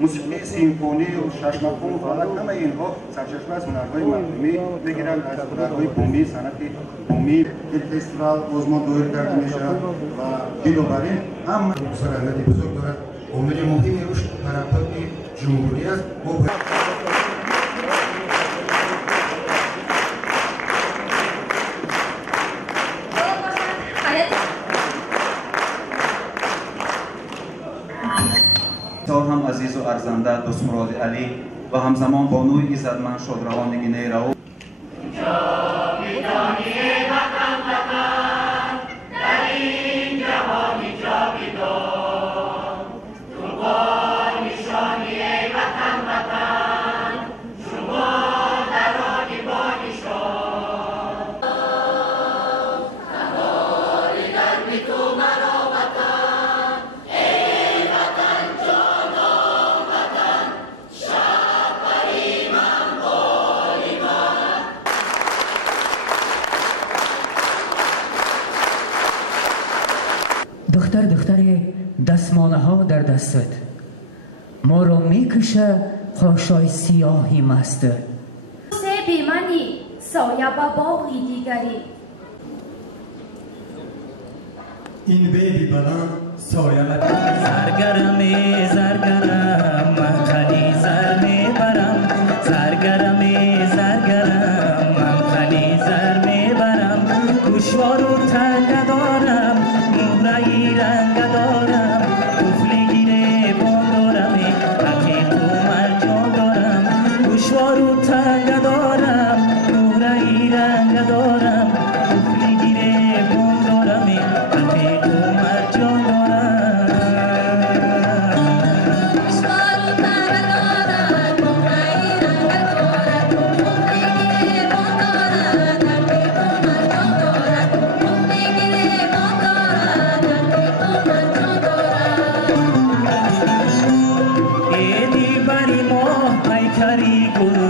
موسیقی سیمفونی و شش مفهوم فلک همه اینها سرچشمه از هنرهای مردمی میگیرند، از هنرهای بومی، صنعت بومی. این فستیوال بازمان دایر کرده میشه و بنابراین هم اهمیت بزرگ دارد. عامل مهمی روش ترقی جمهوری است. هم عزیز و ارزنده دوست مراد علی و همزمان بانوی عزتمند شادروان نگینه رو دختر دستمانه ها در دستت ما رو میکشه خاشای سیاهی مسته بی منی سایه با باقی دیگری این بیبی بلند سایه زرگرمی زرگرم من خلی زر میبرم زرگرمی زرگرم من خلی زر میبرم گوشوار و تنگ دارم مهرهی رنگ دارم قفلی گیره بان دارم حقی تو مرجان دارم گوشوار و تنگ دارم مهرهی رنگ دارم قفلی گیره بان دارم حقی تو مرجان دارم Kari guru